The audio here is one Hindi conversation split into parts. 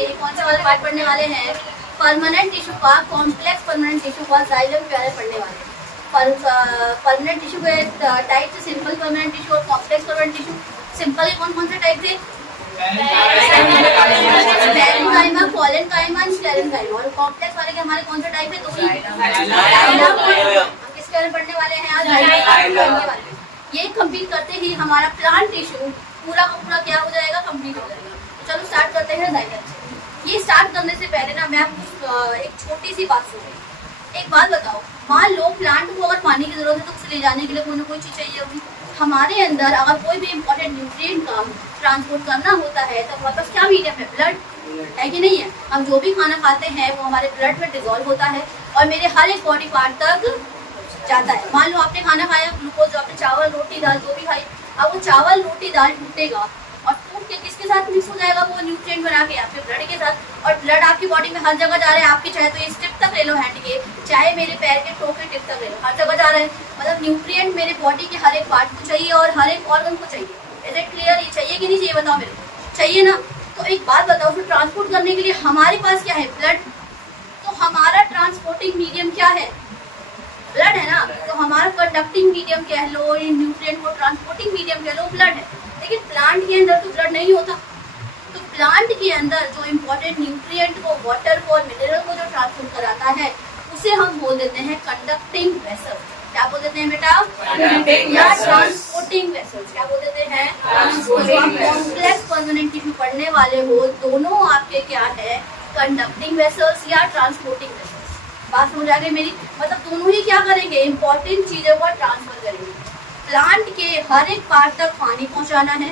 पढ़ेंगे, कौन से वाले पार्ट पढ़ने वाले हैं? परमानेंट टिश्यू का, कॉम्प्लेक्स परमानेंट टिश्यू का, जाइलम के बारे में पढ़ने वाले हैं। परमानेंट टिश्यू के टाइप से सिंपल परमानेंट टिश्यू और कॉम्प्लेक्स परमानेंट टिश्यू। सिंपल के कौन कौन से टाइप थे? Parenchyma, collenchyma, sclerenchyma. और कॉम्प्लेक्स वाले के हमारे कौन से टाइप है? दो ही। किसके बारे में पढ़ने वाले हैं आज? जाइलम। ये कंप्लीट करते ही हमारा प्लांट टिश्यू पूरा का पूरा क्या हो जाएगा? कंप्लीट हो जाएगा। तो चलो स्टार्ट करते हैं जाइलम से। ये स्टार्ट करने से पहले ना मैं आपको एक छोटी सी बात सुन। एक बात बताओ, मान लो प्लांट को अगर पानी की जरूरत है तो उसे ले जाने के लिए कोई ना कोई चीज चाहिए होगी। हमारे अंदर अगर कोई भी इम्पोर्टेंट न्यूट्रिएंट का ट्रांसपोर्ट करना होता है तो हमारे पास क्या मीडियम है? ब्लड है कि नहीं है? हम जो भी खाना खाते हैं वो हमारे ब्लड में डिजोल्व होता है और मेरे हर एक बॉडी पार्ट तक जाता है। मान लो आपने खाना खाया, ग्लूकोज, आपने चावल रोटी दाल जो भी खाई, अब वो चावल रोटी दाल टूटेगा और टूट के किसके साथ मिक्स हो जाएगा? वो न्यूट्रिएंट बना के आपके ब्लड के साथ। और ब्लड आपकी बॉडी में हर जगह जा रहा है। आपके चाहे तो ये स्टिप तक ले लो हैंड के, चाहे मेरे पैर के टो के टिप तक ले लो, हर जगह जा रहा है। मतलब न्यूट्रिएंट मेरे बॉडी के हर एक पार्ट को चाहिए और हर एक ऑर्गन को चाहिए। Is it clear? ये चाहिए कि नहीं चाहिए? बताओ मेरे को। चाहिए ना? तो एक बात बताओ, फिर ट्रांसपोर्ट करने के लिए हमारे पास क्या है? ब्लड। तो हमारा ट्रांसपोर्टिंग मीडियम क्या है? ब्लड है ना। तो हमारा कंडक्टिंग मीडियम कह लो, न्यूट्रिएंट को ट्रांसपोर्टिंग मीडियम कह लो, ब्लड है। लेकिन प्लांट के अंदर तो ब्लड नहीं होता। तो प्लांट के अंदर जो इम्पोर्टेंट न्यूट्रिएंट को, वाटर को और मिनरल को जो ट्रांसपोर्ट कराता है उसे हम बोल देते हैं कंडक्टिंग वेसल्स। क्या बोल देते हैं बेटा? या ट्रांसपोर्टिंग वेसल्स। क्या बोल देते हैं? कॉम्प्लेक्स परमानेंट टिश्यू पढ़ने वाले हो, दोनों आपके क्या है? कंडक्टिंग वेसल्स या ट्रांसपोर्टिंग वेसल्स। बात समझ आ गई मेरी? मतलब दोनों ही क्या करेंगे? इंपॉर्टेंट चीजों को ट्रांसफर करेंगे। प्लांट के हर एक पार्ट तक पानी पहुंचाना है,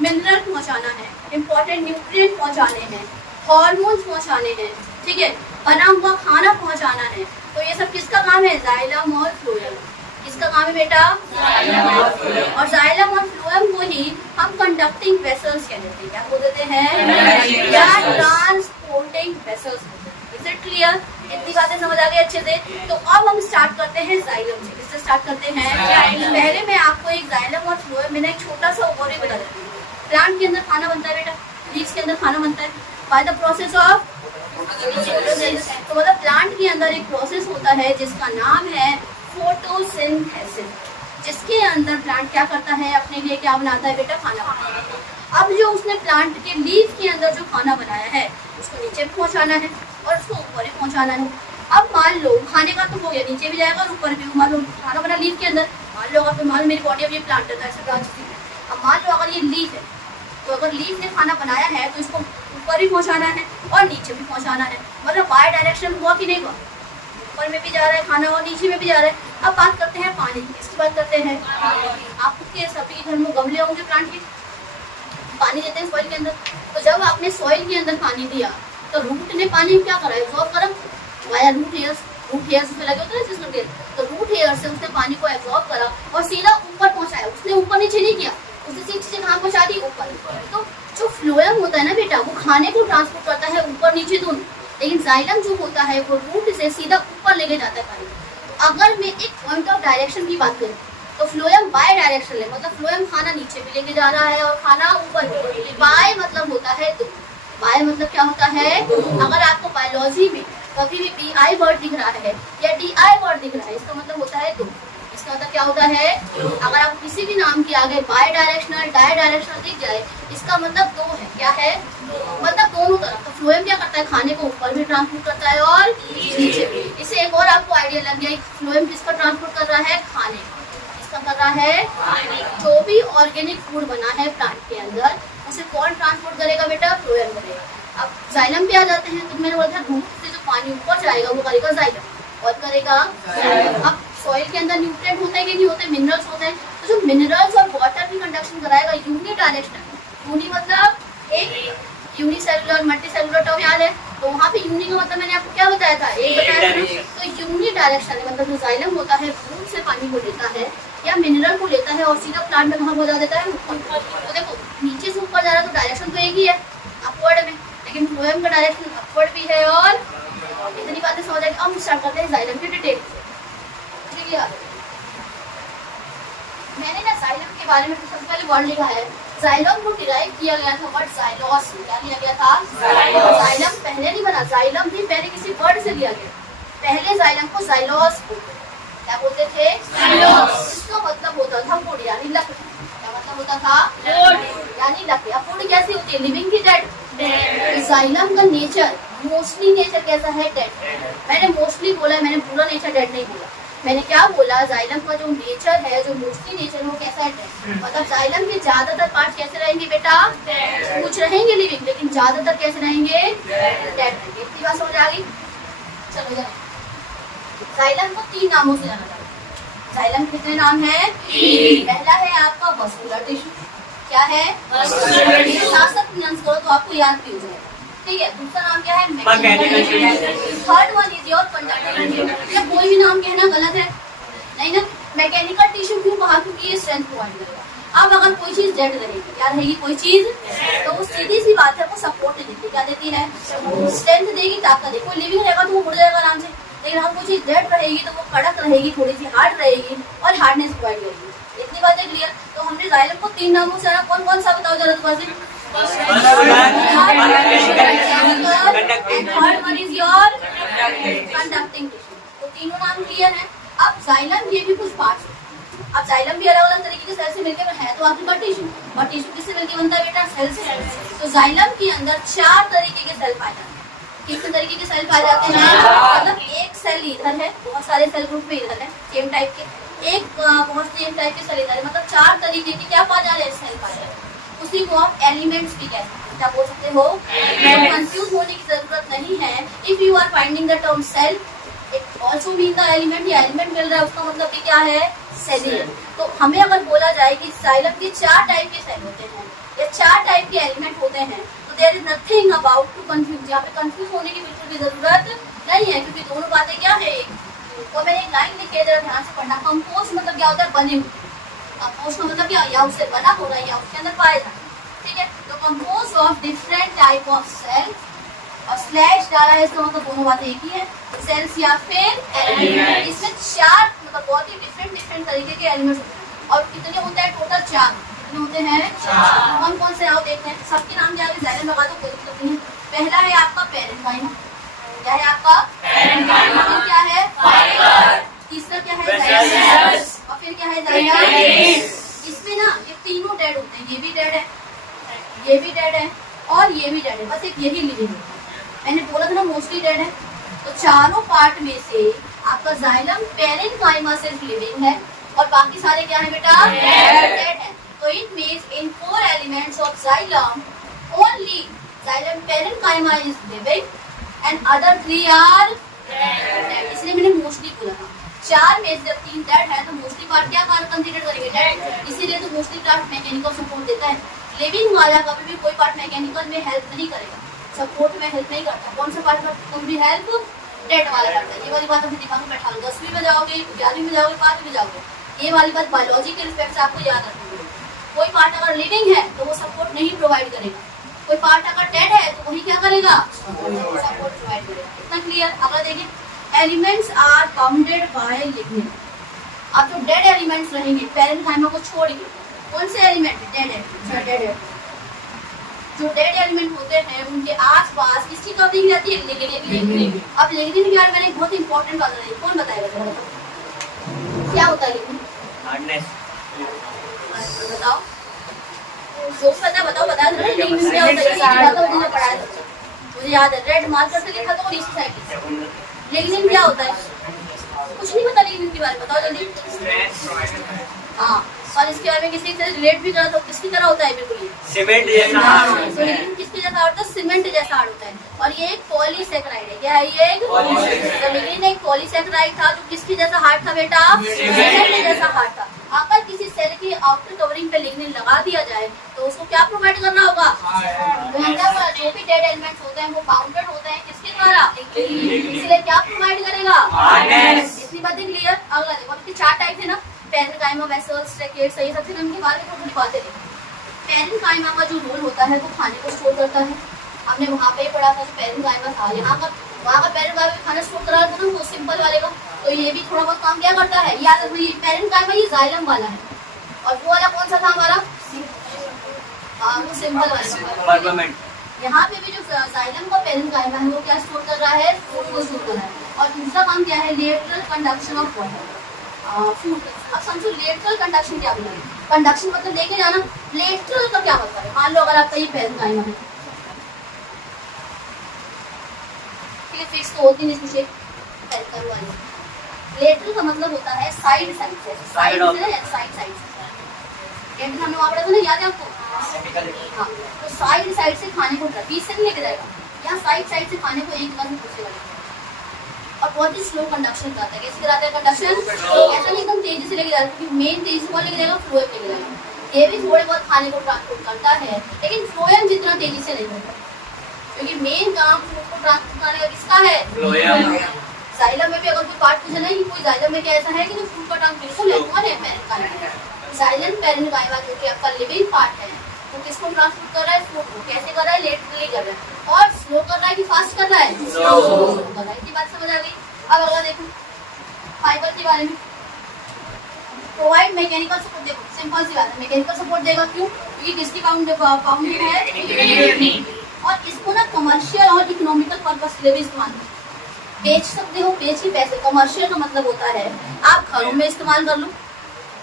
मिनरल पहुंचाना है, इंपॉर्टेंट न्यूट्रिएंट पहुंचाने हैं, हार्मोन्स पहुंचाने हैं, ठीक है, बना हुआ खाना पहुंचाना है। तो ये सब किसका काम है? जाइलम और फ्लोएम। किसका काम है बेटा? और जाइलम और फ्लोएम को ही हम कंडक्टिंग वेसल्स कह देते हैं। क्या बोल देते हैं? या transporting vessels. Is it clear? इतनी बातें समझ आ गई अच्छे से? तो अब हम स्टार्ट करते हैं जाइलम से। किससे स्टार्ट करते हैं? पहले मैं आपको एक जाइलम और फ्लोएम, मैंने एक छोटा सा ओवरव्यू बता देती हूँ। प्लांट के अंदर खाना बनता है बेटा, लीव्स के अंदर खाना बनता है बाय द प्रोसेस ऑफ। तो मतलब प्लांट के अंदर एक प्रोसेस होता है जिसका नाम है फोटोसिंथेसिस, जिसके अंदर प्लांट क्या करता है? अपने लिए क्या बनाता है बेटा? खाना बनाता है। अब जो उसने प्लांट के लीव के अंदर जो खाना बनाया है उसको नीचे भी पहुंचाना है और उसको ऊपर भी पहुंचाना है। अब मान लो खाने का तो हो गया, नीचे भी जाएगा और ऊपर भी। मान लो खाना बना लीव के अंदर, मान लो अगर मान लो मेरी बॉडी अब ये प्लांट है ऐसे ब्रांच थी। अब मान लो अगर ये लीव है तो अगर लीव ने खाना बनाया है तो इसको ऊपर भी पहुंचाना है और नीचे भी पहुंचाना है। मतलब बाय डायरेक्शन हुआ कि नहीं हुआ? ऊपर में भी जा रहा है खाना और नीचे में भी जा रहा है। अब बात करते हैं पानी की। किसकी बात करते हैं? आपके सभी के घर में गमले होंगे प्लांट के, पानी देते हैं सॉइल के अंदर। तो जब आपने सॉइल के अंदर पानी दिया तो रूट ने पानी क्या करा? एब्जॉर्ब करा via root hairs. Root hairs उसमें लगे होते हैं जिसमें के, तो रूट हेयर से उसने पानी को एब्जॉर्ब करा और सीधा ऊपर पहुंचाया। उसने ऊपर नीचे नहीं किया, उसने सीधी चीजें कहाँ पहुंचा दी? ऊपर। तो जो फ्लोएम होता है ना बेटा, वो खाने को ट्रांसपोर्ट करता है ऊपर नीचे दोनों। लेकिन जाइलम जो होता है वो रूट से सीधा ऊपर लेके जाता है पानी। तो अगर मैं एक पॉइंट ऑफ डायरेक्शन की बात करूँ तो फ्लोएम बाय डायरेक्शन है, मतलब फ्लोएम खाना नीचे भी लेके जा रहा है और खाना ऊपर भी। बाय मतलब होता है दो। बाय मतलब क्या होता है? अगर आपको बायोलॉजी में कभी भी BI वर्ड दिख रहा है या DI वर्ड दिख रहा है, इसका मतलब होता है दो। इसका मतलब क्या होता है? अगर आप किसी भी नाम के आगे बाय डायरेक्शनल, डाई डायरेक्शनल दिख जाए, इसका मतलब दो है। क्या है? मतलब दोनों तरफ। तो फ्लोएम क्या करता है? खाने को ऊपर भी ट्रांसपोर्ट करता है और नीचे भी। इससे एक और आपको आइडिया लग गया, फ्लोएम किसका ट्रांसपोर्ट कर रहा है? खाने। किसका कर रहा है? जो भी ऑर्गेनिक फूड बना है प्लांट के अंदर उसे कौन ट्रांसपोर्ट करेगा बेटा? फ्लोएम करेगा। अब जाइलम पे आ जाते हैं। तो मैंने बोला था रूट से जो पानी ऊपर जाएगा वो करेगा जाइलम और करेगा। अब सॉइल के अंदर न्यूट्रिएंट होते हैं कि नहीं होते? मिनरल्स होते हैं। तो जो मिनरल्स और वाटर की कंडक्शन कराएगा यूनि डायरेक्शनल। यूनि मतलब एक, यूनिसेलुलर मल्टीसेलुलर टर्म याद है? तो वहाँ पे यूनि का मतलब मैंने आपको क्या बताया था? एक बताया था। तो यूनि डायरेक्शनल मतलब जो जाइलम होता है रूट से पानी को लेता है या मिनरल को लेता है और सीधा प्लांट में कहाँ पहुँचा देता है? ऊपर। तो देखो नीचे से ऊपर जा रहा है तो डायरेक्शन तो एक ही है, अपवर्ड में, लेकिन फ्लोएम का डायरेक्शन अपवर्ड भी है। और इतनी बातें समझ आएगी। अब स्टार्ट करते हैं जाइलम की डिटेल। ठीक है, मैंने ना जाइलम के बारे में सबसे पहले वर्ड लिखा है जाइलम को डिराइव किया गया था वर्ड जाइलोस से। क्या लिया गया था? जाइलम पहले नहीं बना, जाइलम भी पहले किसी वर्ड से लिया गया। पहले जाइलम को जाइलोस बोलते, क्या बोलते थे? जाइलोस। इसका मतलब होता था वुड यानी लकड़ी। क्या मतलब होता था? वुड यानी लकड़ी। अब वुड कैसी होती है? लिविंग की डेड? जाइलम का नेचर, मोस्टली नेचर कैसा है? डेड। मैंने मोस्टली बोला है, मैंने पूरा नेचर डेड नहीं बोला। मैंने क्या बोला? जाइलम का जो नेचर है, जो मोस्टली नेचर है, वो कैसा है? डेड। मतलब जाइलम के ज्यादातर पार्ट कैसे रहेंगे बेटा? कुछ रहेंगे लिविंग, लेकिन ज्यादातर कैसे रहेंगे? डेड रहेंगे। इतनी बात समझ आ गई? चलो जरा, जाइलम को 3 नामों से जाना जाता है। जाइलम कितने नाम है? 3। पहला है आपका वस्कुलर टिश्यू। क्या है? Vascular tissue. साथ साथ प्रोनाउंस करो तो आपको याद भी हो जाएगा। ठीक है। दूसरा नाम क्या है? Mechanical tissue. Third one is your conductive tissue. या कोई भी नाम कहना गलत है नहीं ना? मैकेनिकल टिश्यू क्यों कहा? क्योंकि ये स्ट्रेंथ प्रोवाइड करेगा। अब अगर कोई चीज डेड रहेगी, क्या रहेगी? कोई चीज तो वो सीधी सी बात है, वो सपोर्ट नहीं देती। क्या देती है? स्ट्रेंथ देगी, ताकत देगी। कोई लिविंग रहेगा तो वो मुड़ जाएगा आराम से, लेकिन अगर कोई चीज डेड रहेगी तो वो कड़क रहेगी, थोड़ी सी हार्ड रहेगी और हार्डनेस प्रोवाइड करेगी। इतनी बातें क्लियर? तो हमने जाइलम को 3 नामों से जाना। कौन कौन सा बताओ जरा दोबारा से? Third one is your conducting tissue. तो तीनों नाम क्लियर है। अब जाइलम ये भी कुछ पार्ट्स है। अब जाइलम भी अलग अलग तरीके के सेल से मिलकर है, तो आखिरकार टिश्यू, और टिश्यू किससे मिलकर बनता है बेटा? सेल से। तो जाइलम के अंदर 4 तरीके के सेल पाए जाते हैं। कितने तरीके के सेल पाए जाते हैं? मतलब एक सेल इधर है, बहुत सारे सेल ग्रुप में इधर है सेम टाइप के, एक बहुत सेम टाइप के सेल इधर है। मतलब 4 तरीके के क्या पाए जा रहे हैं? सेल पाए जा रहे हैं। उसी को आप एलिमेंट्स भी कहते हैं। क्या बोल सकते हो? कंफ्यूज होने की जरूरत नहीं है। If you are finding the term cell, it also mean the element. ये एलिमेंट मिल रहा है, उसका मतलब भी क्या है? सेल ही है। तो हमें अगर बोला जाए कि जाइलम के 4 टाइप के सेल होते हैं या 4 टाइप के एलिमेंट होते हैं, तो there is nothing about to confuse. यहाँ पे कंफ्यूज होने की बिल्कुल भी जरूरत नहीं है, क्योंकि दोनों बातें क्या है? तो मैंने एक लाइन लिखी है, जरा ध्यान से पढ़ना। कंपोज मतलब क्या होता है? बने हुए। कंपोज का मतलब क्या? या उससे बना होना या उसके अंदर पाया जाना। ठीक है। तो compose of different type of cell, और स्लैश डाला है, इसका मतलब दोनों बातें एक ही है, सेल्स या फिर एलिमेंट। इसमें 4 मतलब बहुत ही डिफरेंट तरीके के एलिमेंट्स होते हैं। और कितने होते हैं? टोटल 4। कितने होते हैं? 4। कौन कौन से आओ देखते हैं। सबके नाम क्या है? जाइलम लगा दो, कोई दिक्कत नहीं है। पहला है आपका पेरेन्काइमा। क्या है आपका? पेरेन्काइमा। फिर क्या है? फाइबर। तीसरा क्या है? जाइलम। और फिर क्या है? जाइलम। इसमें ना ये तीनों डेड होते हैं। ये भी डेड है, ये भी डेड है और ये भी डेड है, बस एक यही लिविंग है। मैंने बोला था ना मोस्टली डेड है। तो चारों पार्ट में से आपका जाइलम पेरेन्काइमा सिर्फ लिविंग है और बाकी सारे क्या है बेटा? डेड है। तो it means in 4 elements of xylem only xylem parenchyma is living and other 3 are dead. इसलिए मैंने मोस्टली बोला था। 4 में से जब 3 डेड है तो मोस्टली पार्ट क्या कंसीडर करेंगे? डेड। इसीलिए तो मोस्टली पार्ट मैकेनिकल सपोर्ट देता है। लिविंग वाला कभी भी कोई पार्ट मैकेनिकल में हेल्प नहीं करेगा, सपोर्ट में हेल्प नहीं करता। कौन सा पार्ट में भी हेल्प? डेड वाला करता है। ये वाली बात अपने दिमाग में बैठा लो। 10वीं में जाओगे, 11वीं में जाओगे, 5वीं में जाओगे, ये वाली बात बायोलॉजी के रिस्पेक्ट से आपको याद रखनी है। कोई पार्ट अगर लिविंग है तो वो सपोर्ट नहीं प्रोवाइड करेगा, कोई पार्ट अगर डेड है तो वही क्या करेगा? सपोर्ट प्रोवाइड करेगा। इतना क्लियर? अगर देखिए, elements are bounded by lignin. अब जो डेड एलिमेंट्स रहेंगे पेरेन्काइमा को छोड़िए, कौन से एलिमेंट? डेड है। डेड है। जो डेड एलिमेंट होते हैं उनके आसपास किसकी कवरिंग रहती है? लिग्निन। अब लिग्निन के बारे में मैंने बहुत इंपॉर्टेंट बात बताई, कौन बताएगा? क्या होता है लिग्निन? हार्डनेस। बताओ, जो पता बताओ, बता दो। लिग्निन क्या होता है? मुझे पढ़ाया था, मुझे याद है, रेड मार्कर से लिखा था नीचे साइड। लिग्निन क्या होता है? कुछ नहीं पता लिग्निन के बारे में, बताओ जल्दी। हाँ, और इसके बारे में किसी से रिलेट भी करा तो किसकी तरह होता है? बिल्कुल सीमेंट जैसा। तो लिग्निन किसके जैसा होता है? सीमेंट जैसा हार्ड होता है। और ये एक पॉलीसेकेराइड है। क्या है ये? तो लिग्निन एक पॉलीसेकेराइड था जो किसकी जैसा हार्ड था बेटा? सीमेंट जैसा हार्ड था। अगर किसी सेल की आउटर कवरिंग पे लिग्निन लगा दिया जाए तो उसको क्या प्रोवाइड करना होगा? जो भी डेड एलिमेंट्स होते हैं वो बाउंडेड होते हैं किसके द्वारा? इसलिए क्या प्रोवाइड करेगा? इतनी बातें क्लियर? अगला देखो, इसके 4 टाइप है ना, पेरेन्काइमा, वेसल्स, ट्रैकेट्स, ये सबसे इनके बारे में थोड़ी बातें देखो। पेरेन्काइमा का जो रोल होता है वो खाने को स्टोर करता है। हमने वहाँ पे पढ़ा था, पेरेन्काइमा था। यहाँ पर वहाँ का पेरेन्काइमा खाना स्टोर करा था ना, वो सिंपल वाले का। तो ये भी थोड़ा बहुत काम क्या करता है? याद रखना, ये पेरेन्काइमा ये जाइलम वाला है और वो वाला कौन सा था हमारा? हाँ वो सिंपल वाला। यहाँ पे भी जो जाइलम का पेरेन्काइमा है वो क्या स्टोर कर रहा है, फूड को स्टोर कर रहा है। और दूसरा काम क्या है, lateral conduction of water food. अब समझो लेटरल कंडक्शन क्या होता है, कंडक्शन मतलब लेके जाना, लेटरल का क्या मतलब है। मान लो अगर आपका ये पेरेन्काइमा है, ठीक है, फिक्स तो होती नहीं इसमें पेरेन्काइमा। लेटरल का मतलब होता है साइड साइड से, साइड साइड से हमने वहाँ पढ़ा था ना, याद है आपको? हाँ, तो साइड साइड से खाने को बीच से नहीं लेके जाएगा, यहाँ साइड साइड से खाने को एक बार में पूछेगा। और बहुत ही स्लो कंडक्शन कराता है। कैसे कराता है कंडक्शन? ऐसा नहीं एकदम तेजी से लेके जाता है, क्योंकि मेन तेजी से कौन लेके जाएगा, फ्लोएम लेके जाएगा। ये भी थोड़े बहुत खाने को ट्रांसपोर्ट करता है, लेकिन फ्लोएम जितना तेजी से नहीं होता, क्योंकि मेन काम फूड को ट्रांसपोर्ट करने का किसका है, फ्लोएम। जाइलम में भी अगर कोई पार्ट पूछा ना कि कोई जाइलम में क्या ऐसा है कि जो फूड का ट्रांसपोर्ट है, कौन है, पेरेन्काइमा। जाइलम पेरेन्काइमा जो कि आपका लिविंग पार्ट है, तो किसको ट्रांसपोर्ट कर रहा है, फूड को। कैसे कर रहा है, लेटरली कर रहा है। और स्लो कर रहा है कि फास्ट कर रहा है, स्लो कर रहा है। इतनी बात समझ आ गई। अब अगर देखो फाइबर के बारे में, प्रोवाइड मैकेनिकल सपोर्ट। देखो सिंपल सी बात है, मैकेनिकल सपोर्ट देगा क्यों, क्योंकि किसकी बाउंडेड है, और इसको ना कमर्शियल और इकोनॉमिकल पर्पस के लिए भी इस्तेमाल बेच सकते हो, बेच के पैसे। कमर्शियल का मतलब होता है आप घरों में इस्तेमाल कर लो,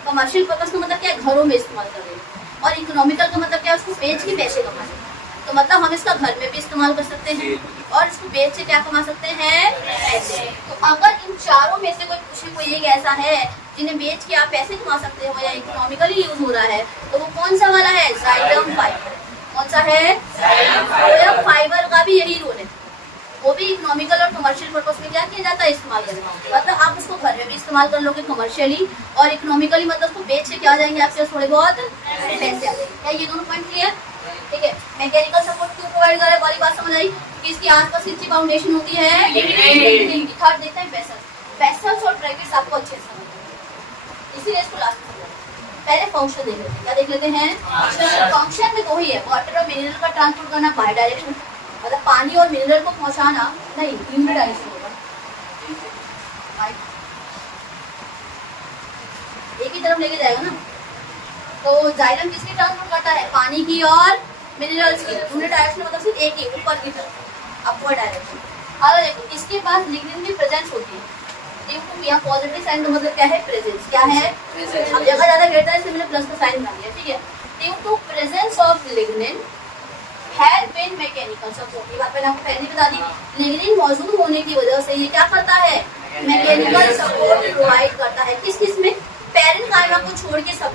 कमर्शियल पर्पस का मतलब क्या है, घरों में इस्तेमाल कर रहे हो। और इकोनॉमिकल का मतलब क्या है, उसको बेच के पैसे कमा सकते हैं। तो मतलब हम इसका घर में भी इस्तेमाल कर सकते हैं, और इसको बेच से क्या कमा सकते हैं, पैसे। तो अगर इन चारों में से कोई पूछे, कोई एक ऐसा है जिन्हें बेच के आप पैसे कमा सकते हो या इकोनॉमिकली यूज हो रहा है, तो वो कौन सा वाला है, जाइलम फाइबर। कौन सा है, जाइलम फाइबर का भी यही रोल है, वो भी इकोनॉमिकल और कमर्शियल पर्पस में क्या किया जाता है, इस्तेमाल किया जाता है। मतलब आप उसको घर में भी इस्तेमाल कर लोगे कमर्शियली, और इकोनॉमिकली मतलब उसको बेच के क्या आ जाएंगे आपके थोड़े बहुत पैसे आ जाएंगे। क्या ये दोनों पॉइंट क्लियर? ठीक है। मैकेनिकल सपोर्ट क्यों प्रोवाइड कर रहा है, वाली बात समझ आई, क्योंकि इसके आसपास किसकी फाउंडेशन होती है, थर्ड देखते हैं वेसल्स। वेसल्स और ब्रैकेट्स आपको अच्छे से समझ आएंगे, इसीलिए इसको लास्ट में पहले फंक्शन देख लेते हैं। क्या देख लेते हैं, फंक्शन में दो ही है, वाटर और मिनरल का ट्रांसपोर्ट करना बाय डायरेक्शन, मतलब पानी और मिनरल को पहुंचाना, नहीं यूनिडायरेक्शन होगा, एक ही तरफ लेके जाएगा ना। तो जाइलम किसकी ट्रांसपोर्ट करता है, पानी की और मिनरल्स की। यूनिडायरेक्शन मतलब सिर्फ एक ही, ऊपर की तरफ, अपवर्ड डायरेक्शन। और देखो इसके पास लिग्निन की प्रेजेंस होती है, यहाँ पॉजिटिव साइन का मतलब क्या है, प्रेजेंस। क्या है, अब जगह ज्यादा घेरता है इसलिए मैंने प्लस का साइन बना दिया, ठीक है। Due to presence of lignin have been mechanical support, ये बात मैंने आपको पहले बता दी। लिग्निन मौजूद होने की वजह से ये क्या करता है, मैकेनिकल सपोर्ट प्रोवाइड करता है। किस किस में, पेरेन्काइमा को छोड़ के सब,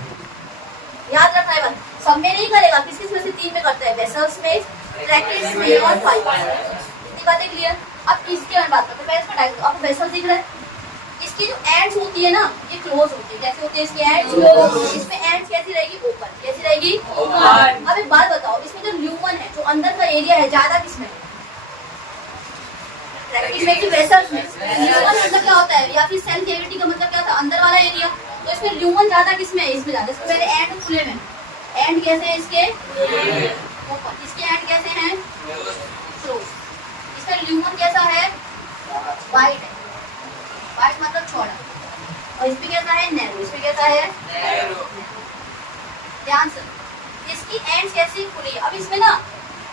याद रखना है बात, सब में नहीं करेगा, किस किस में से तीन में करता है, वेसल्स में, ब्रैकेट्स में और फाइबर। इतनी बातें क्लियर। अब इसके बारे में बात करते हैं, पहले इसको टाइप करो। आपको वेसल दिख रहा है, इसकी जो एंड्स होती है ना, ये क्लोज होती है। कैसे होती है इसकी एंड्स, इसमें एंड्स कैसी रहेगी, ओपन। कैसी रहेगी, ओपन। अब एक बात बताओ, इसमें जो ल्यूमन है, जो अंदर का एरिया है, ज्यादा किसमें, ब्रैकेट में कि वेसल्स में। ल्यूमन मतलब क्या होता है, या फिर सेल कैविटी का मतलब क्या था, अंदर वाला एरिया। तो इसमें ल्यूमन ज्यादा किसमें है, इसमें ज्यादा। इसमें पहले एंड खुले में, एंड कैसे है इसके, ओपन। इसके एंड कैसे हैं, क्लोज। इसका ल्यूमन कैसा है, वाइड है, वाइड मतलब चौड़ा। और इसमें कैसा है, नैरो। इसमें कैसा है, ध्यान से, इसकी एंड्स कैसी खुली है। अब इसमें ना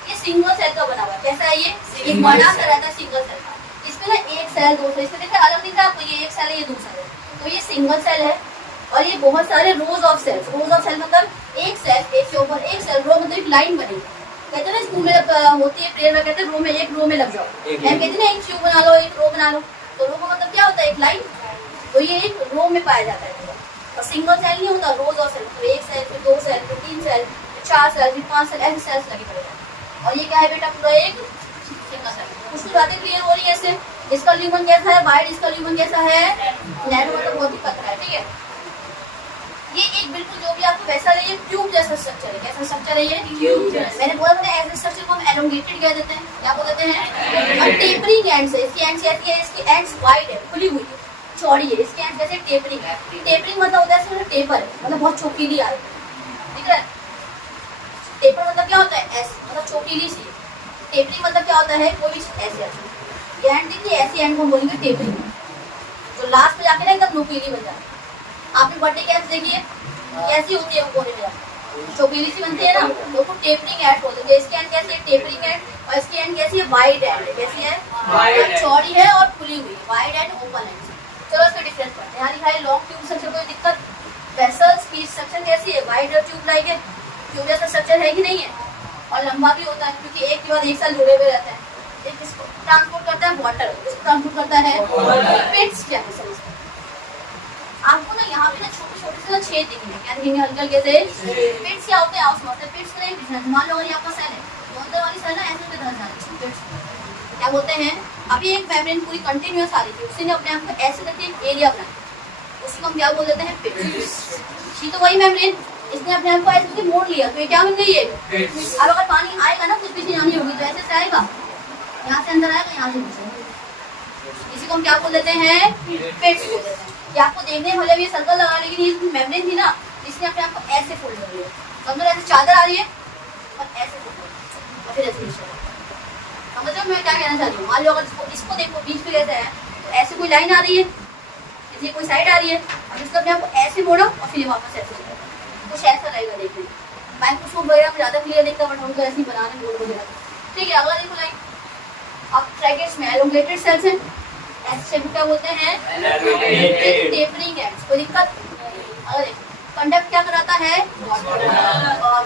ये सिंगल सेल का बना हुआ है। कैसा है ये, एक बड़ा सा रहता है सिंगल सेल का। इसमें ना एक सेल, दो सेल, इसमें देखा अलग दिख रहा है आपको, ये एक सेल है, ये दूसरा है। तो ये सिंगल सेल है, और ये बहुत सारे rows of cells. Rows of cell मतलब एक सेल, एक के ऊपर एक सेल, रो मतलब एक लाइन बनेगी। कहते हैं ना स्कूल में होती है प्रेयर में, कहते हैं रो में, एक रो में लग जाओ। कहते हैं ना एक क्यू बना लो, एक रो बना लो। तो रो का मतलब क्या होता है, एक लाइन। तो ये एक रो में पाया जाता है। और सिंगल सेल नहीं होता, रोज ऑफ सेल, तो एक सेल, फिर दो सेल, फिर तीन सेल, फिर चार सेल, फिर पांच सेल, ऐसे सेल्स लगे पड़े। और ये क्या है बेटा, पूरा एक सिंगल सेल। कुछ बातें क्लियर हो रही है इससे। इसका ल्यूमन कैसा है, वाइड। इसका ल्यूमन कैसा है, नैरो मतलब बहुत ही पतला है, ठीक है। ये एक बिल्कुल जो भी आपको वैसा है, ये ट्यूब जैसा स्ट्रक्चर है। कैसा स्ट्रक्चर है ये, ट्यूब जैसा। मैंने बोला था ऐसे स्ट्रक्चर को हम एलोंगेटेड कह देते हैं, क्या बोल देते हैं, और टेपरिंग एंड्स है। इसकी एंड्स कैसी है, इसकी एंड्स वाइड है, खुली हुई है, चौड़ी है। इसकी एंड्स कैसे, टेपरिंग है। टेपरिंग मतलब होता है टेपर, मतलब बहुत चौकीली आ रही है, ठीक है। टेपर मतलब क्या होता है, ऐसे, मतलब चौकीली सी। टेपरिंग मतलब क्या होता है, कोई भी ऐसे ऐसे। ये एंड देखिए, ऐसी एंड को बोलेंगे टेपरिंग, तो लास्ट में जाके ना एकदम नुकीली बन जाती है। आपने बर्थडे कैप्स देखिए कैसी होती है, वो कोने में जाती है, चौबीली सी बनती है ना, तो उसको टेपरिंग एंड बोलते हैं। इसकी एंड कैसी है, टेपरिंग एंड, और इसकी एंड कैसी है, वाइड एंड। कैसी है, चौड़ी है और खुली हुई, वाइड एंड ओपन एंड। चलो इसका डिफरेंस पढ़ते हैं। यहाँ लिखा है लॉन्ग ट्यूब स्ट्रक्चर, कोई दिक्कत? वेसल्स की स्ट्रक्चर कैसी है, वाइड और ट्यूब लाइक है, ट्यूब जैसा स्ट्रक्चर है कि नहीं है, और लंबा भी होता है क्योंकि एक के बाद एक साल जुड़े हुए रहते हैं। एक किसको ट्रांसपोर्ट करता है, वाटर, किसको ट्रांसपोर्ट करता है, पिट्स। क्या है सर, आपको ना यहाँ पे ना छोटे छोटे से ना छेद दिखेंगे, क्या दिखेंगे, हल्के हल्के से। पिट्स क्या होते हैं, आप समझते हैं पिट्स का एक डिफरेंस। मान लो अगर ये आपका सेल है, तो अंदर वाली सेल ना ऐसे में धंस जाती है, पिट्स क्या बोलते हैं। अभी एक मेम्ब्रेन पूरी कंटिन्यूअस आ रही थी, उसने अपने आप को ऐसे करके एक एरिया बनाया, उसको हम क्या बोल देते हैं, पिट्स। ये तो वही मेम्ब्रेन, इसने अपने आप को ऐसे करके मोड़ लिया, तो ये क्या बन गई है। अब अगर पानी आएगा ना, कुछ भी चीज आनी होगी तो ऐसे से आएगा, यहाँ से अंदर आएगा, यहाँ से इसी को हम क्या बोल देते हैं, पिट्स बोल देते हैं। ये आपको देखने भले भी सर्कल लगा, लेकिन ये मेम्ब्रेन थी ना, इसने अपने आप को ऐसे फोल्ड कर लिया, अंदर ऐसे चादर आ रही है और ऐसे फोल्ड और फिर ऐसे नीचे। समझ रहे हो मैं क्या कहना चाह रही हूँ। मान लो अगर इसको देखो बीच में कैसे है, तो ऐसे कोई लाइन आ रही है, इसलिए कोई साइड आ रही है, और इसको अपने आप को ऐसे मोड़ो और फिर वापस ऐसे कुछ ऐसा रहेगा देखने। माइक्रोस्कोप वगैरह में ज्यादा क्लियर दिखता है, बट हमको ऐसे ही बनाने बोर्ड वगैरह। ठीक है, अगला देखो लाइन। अब ट्रैकेट्स में एलोंगेटेड सेल्स हैं, ऐसे क्या बोलते हैं, टेपरिंग एंड्स। कोई दिक्कत? अगर कंडक्ट क्या कराता है,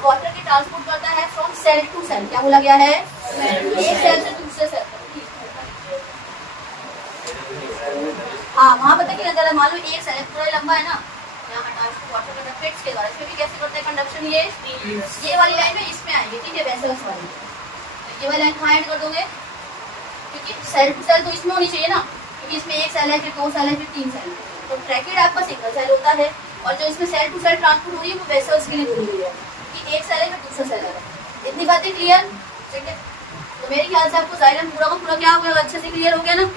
वाटर की ट्रांसपोर्ट करता है फ्रॉम सेल टू सेल। क्या बोला गया है, एक सेल से दूसरे सेल। हाँ, वहाँ पता क्या नजर है, मान लो एक सेल पूरा लंबा है ना, यहाँ हटा इसको वाटर का पिट्स के द्वारा। इसमें भी कैसे करते हैं कंडक्शन, ये वाली लाइन में इसमें आएगी, ठीक है, वैसे वाली। ये वाली लाइन कहाँ ऐड कर दोगे, क्योंकि सेल टू सेल तो इसमें होनी चाहिए ना, क्योंकि इसमें एक सेल है, फिर दो सेल है, फिर तीन सेल है। तो ट्रैकेट आपका सिंगल सेल होता है, और जो इसमें सेल टू सेल ट्रांसपोर्ट हो रही है वो वेसल्स के लिए बोली हुई है कि एक सेल है फिर दूसरा सेल है। इतनी बातें क्लियर, ठीक है। तो मेरे ख्याल से आपको जाइलम पूरा का पूरा क्या हो गया, अच्छे से क्लियर हो गया ना।